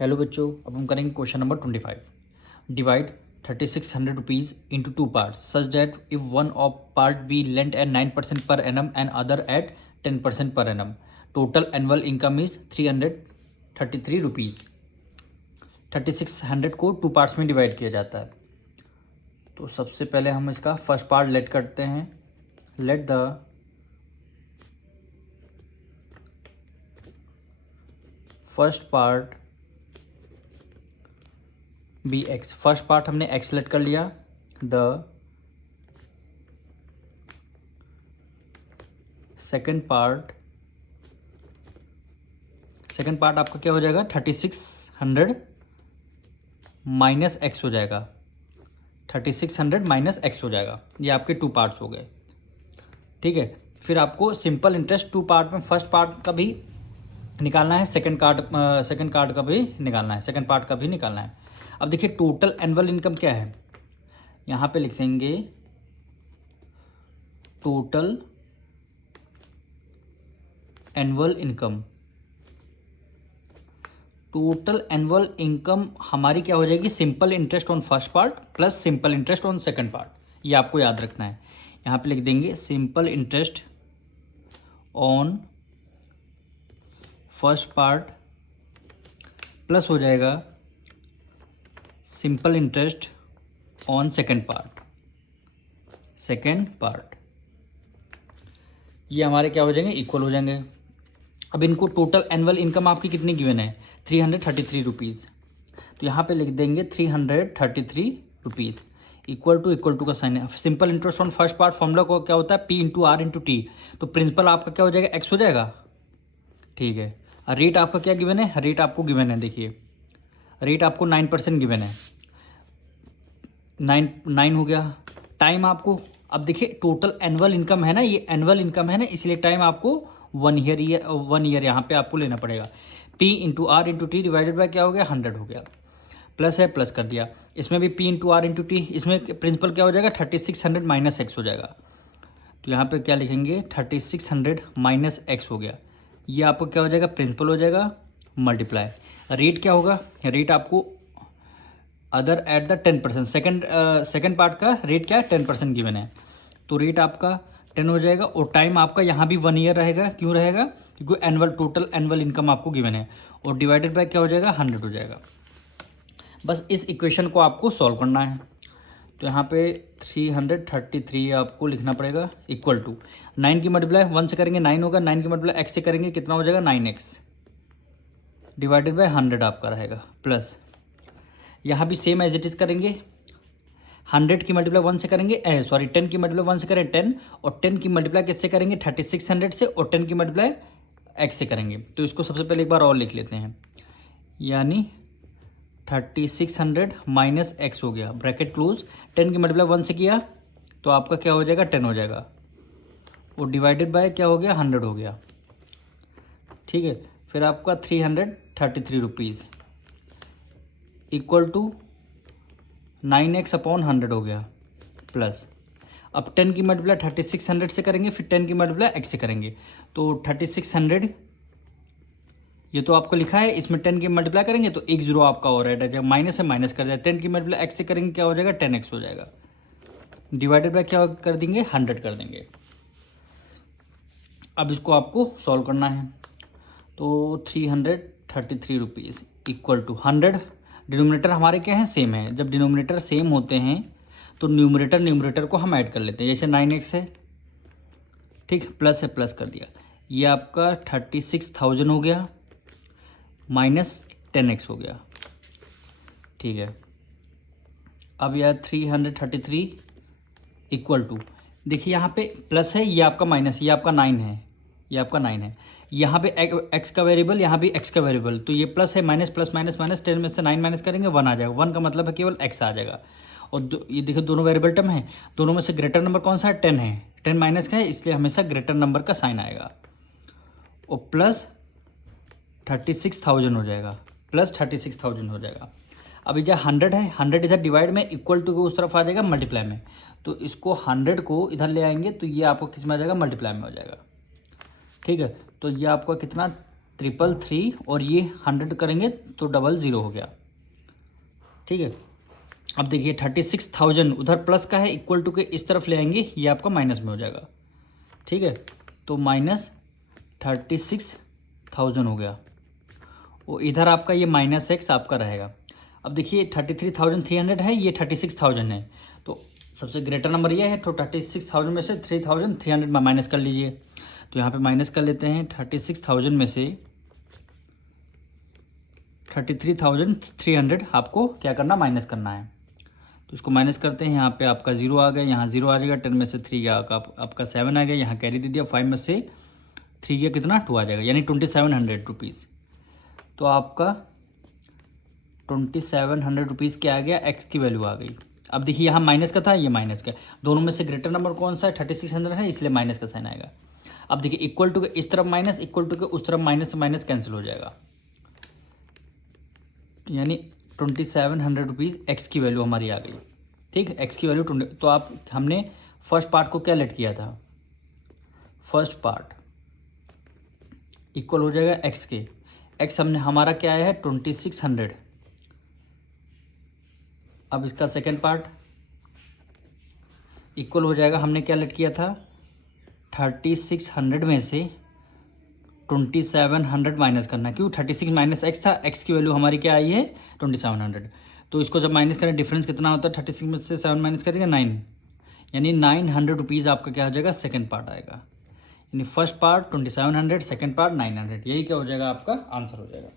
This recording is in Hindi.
हेलो बच्चों, अब हम करेंगे question number 25। Divide 3600 rupees into two parts such that if one of part be lent at 9% per annum and other at 10% per annum, total annual income is 333 rupees. 3600 को टू पार्ट्स में डिवाइड किया जाता है। तो सबसे पहले हम इसका फर्स्ट पार्ट लेट करते हैं। Let the first part be x. First part हमने एक्स लेट कर लिया। द सेकेंड पार्ट आपका क्या हो जाएगा? 3600 माइनस एक्स हो जाएगा। 3600 माइनस एक्स हो जाएगा। ये आपके टू पार्ट्स हो गए। ठीक है, फिर आपको सिंपल इंटरेस्ट टू पार्ट में फर्स्ट पार्ट का भी निकालना है, सेकंड पार्ट का भी निकालना है, सेकंड पार्ट का भी निकालना है। अब देखिए टोटल एनुअल इनकम क्या है, यहां पे लिखेंगे total annual income. Total annual income हमारी क्या हो जाएगी? Simple interest on first part plus simple interest on second part. ये आपको याद रखना है। यहां पे लिख देंगे simple interest on first part plus हो जाएगा simple interest on second part. ये हमारे क्या हो जाएंगे? इक्वल हो जाएंगे। अब इनको टोटल एनुअल इनकम आपकी कितनी गिवन है? 333 रुपीज़। तो यहाँ पे लिख देंगे 333 रुपीज़ इक्वल टू का साइन है। Simple interest on first part formula को क्या होता है? P into R into T. तो प्रिंसिपल आपका क्या हो जाएगा? एक्स हो जाएगा। ठीक है, रेट आपका क्या गिवन है? रेट आपको गिवन है, देखिए रेट आपको 9% गिवन है। 9 हो गया। टाइम आपको, अब देखिए टोटल एनुअल इनकम है ना, ये एनुअल इनकम है ना, इसलिए टाइम आपको 1 ईयर यहाँ पे आपको लेना पड़ेगा। P into R into T divided by क्या हो गया? 100 हो गया। प्लस है, प्लस कर दिया। इसमें भी P into R into T, इसमें प्रिंसिपल क्या हो जाएगा? 3600 माइनस एक्स हो जाएगा। तो यहाँ पे क्या लिखेंगे? 3600 माइनस एक्स हो गया। ये आपको क्या हो जाएगा? प्रिंसिपल हो जाएगा मल्टीप्लाई। रेट क्या होगा? रेट आपको other at the 10%। Second part का रेट क्या है? 10% गिवन है, तो रेट आपका 10 हो जाएगा। और टाइम आपका यहाँ भी 1 ईयर रहेगा। क्यों रहेगा? क्योंकि टोटल एनुअल इनकम आपको गिवन है। और डिवाइडेड बाय क्या हो जाएगा? 100 हो जाएगा। बस इस इक्वेशन को आपको सॉल्व करना है। तो यहाँ पे 333 आपको लिखना पड़ेगा इक्वल टू 9 की मल्टीप्लाई 1 से करेंगे 9 होगा। 9 की मल्टीप्लाई एक्स से करेंगे कितना हो जाएगा? 9x डिवाइडेड बाय 100 आपका रहेगा। प्लस यहाँ भी सेम एज इट इज करेंगे। 100 की मल्टीप्लाई 1 से करेंगे, 10 की मल्टीप्लाई 1 से करें 10, और 10 की मल्टीप्लाई किससे करेंगे? 3600 से, और 10 की मल्टीप्लाई एक्स से करेंगे। तो इसको सबसे पहले एक बार और लिख लेते हैं, यानी 3600 माइनस एक्स हो गया, ब्रैकेट क्लोज। 10 की मल्टीप्लाई 1 से किया तो आपका क्या हो जाएगा? 10 हो जाएगा। और डिवाइडेड बाय क्या हो गया? 100 हो गया। ठीक है, फिर आपका 333 rupees equal to 9x upon 100 हो गया। प्लस अब 10 की मल्टीप्लाई 3600 से करेंगे, फिर 10 की मल्टीप्लाई एक्स से करेंगे। तो 3600 ये तो आपको लिखा है, इसमें 10 की मल्टीप्लाई करेंगे तो एक जीरो आपका और ऐड आ जाएगा, माइनस से माइनस कर जाएगा। 10 की मल्टीप्लाई एक्स से करेंगे क्या हो जाएगा? 10x हो जाएगा। डिवाइडेड बाय क्या कर देंगे? 100 कर देंगे। अब इसको आपको सॉल्व करना है। तो 333 रुपीज़ इक्वल टू 100। डिनोमिनेटर हमारे क्या है? सेम है। जब डिनोमिनेटर सेम होते हैं तो न्यूमरेटर को हम ऐड कर लेते हैं। जैसे 9x है, ठीक, प्लस है, प्लस कर दिया। ये आपका 36,000 हो गया माइनस 10x हो गया। ठीक है, अब यह 333 इक्वल टू, देखिए यहाँ पे प्लस है, ये आपका माइनस, ये आपका 9 है, ये आपका 9 है। यहाँ पे एक्स का वेरिएबल, यहाँ भी एक्स का वेरिएबल, तो ये प्लस है, माइनस प्लस माइनस माइनस, 10 में से 9 माइनस करेंगे 1 आ जाएगा। 1 का मतलब है केवल एक्स आ जाएगा। और ये देखिए दोनों वेरिएबल टर्म है, दोनों में से ग्रेटर नंबर कौन सा है? 10 है। 10 माइनस का है, इसलिए हमेशा ग्रेटर नंबर का साइन आएगा। और प्लस 36,000 हो जाएगा, प्लस 36,000 हो जाएगा। अब ये 100 है, 100 इधर डिवाइड में, इक्वल टू को उस तरफ आ जाएगा मल्टीप्लाई में। तो इसको 100 को इधर ले आएंगे तो ये आपको किस में आ जाएगा? मल्टीप्लाई में हो जाएगा। ठीक है, तो ये आपका कितना 333 और ये 100 करेंगे तो 00 हो गया। ठीक है, अब देखिए 36,000 उधर प्लस का है, इक्वल टू के इस तरफ ले आएंगे, ये आपका माइनस में हो जाएगा। ठीक है, तो -36,000 हो गया, और इधर आपका ये -x आपका रहेगा। अब देखिए 33,300 है, ये 36,000 है, तो सबसे ग्रेटर नंबर ये है, तो 36,000 में से 3,300 में माइनस कर लीजिए। तो यहाँ पे माइनस कर लेते हैं, 36,000 में से 33,300 आपको क्या करना, माइनस करना है। तो इसको माइनस करते हैं, यहाँ पे आपका 0 आ गया, यहाँ 0 आ जाएगा, 10 में से 3 गया आपका 7 आ गया, यहाँ कैरी दे दिया, 5 में से 3 गया कितना, 2 आ जाएगा, यानी 2700 रुपीज़। तो आपका 2700 रुपीज़ क्या आ गया, एक्स की वैल्यू आ गई। अब देखिए यहाँ माइनस का था, ये माइनस का, दोनों में से ग्रेटर नंबर कौन सा है, 3600 है, इसलिए माइनस का साइन आएगा। अब देखिए इक्वल टू के इस तरफ माइनस, इक्वल टू के उस तरफ माइनस से माइनस कैंसिल हो जाएगा, यानी 2700 रुपीज़ एक्स की वैल्यू हमारी आ गई। ठीक, एक्स की वैल्यू 20। तो आप हमने फर्स्ट पार्ट को क्या लेट किया था, फर्स्ट पार्ट इक्वल हो जाएगा एक्स के, एक्स हमने हमारा क्या आया है 2600। अब इसका सेकेंड पार्ट इक्वल हो जाएगा, हमने क्या लेट किया था 3600 में से 2700 माइनस करना, क्यों 36 माइनस एक्स था, एक्स की वैल्यू हमारी क्या आई है 2700। तो इसको जब माइनस करें डिफरेंस कितना होता है, 36 में से 7 माइनस करेंगे 9, यानी 900 रुपीज़ आपका क्या हो जाएगा, सेकंड पार्ट आएगा। यानी फर्स्ट पार्ट 2700, सेकंड पार्ट 900, यही क्या हो जाएगा आपका आंसर हो जाएगा।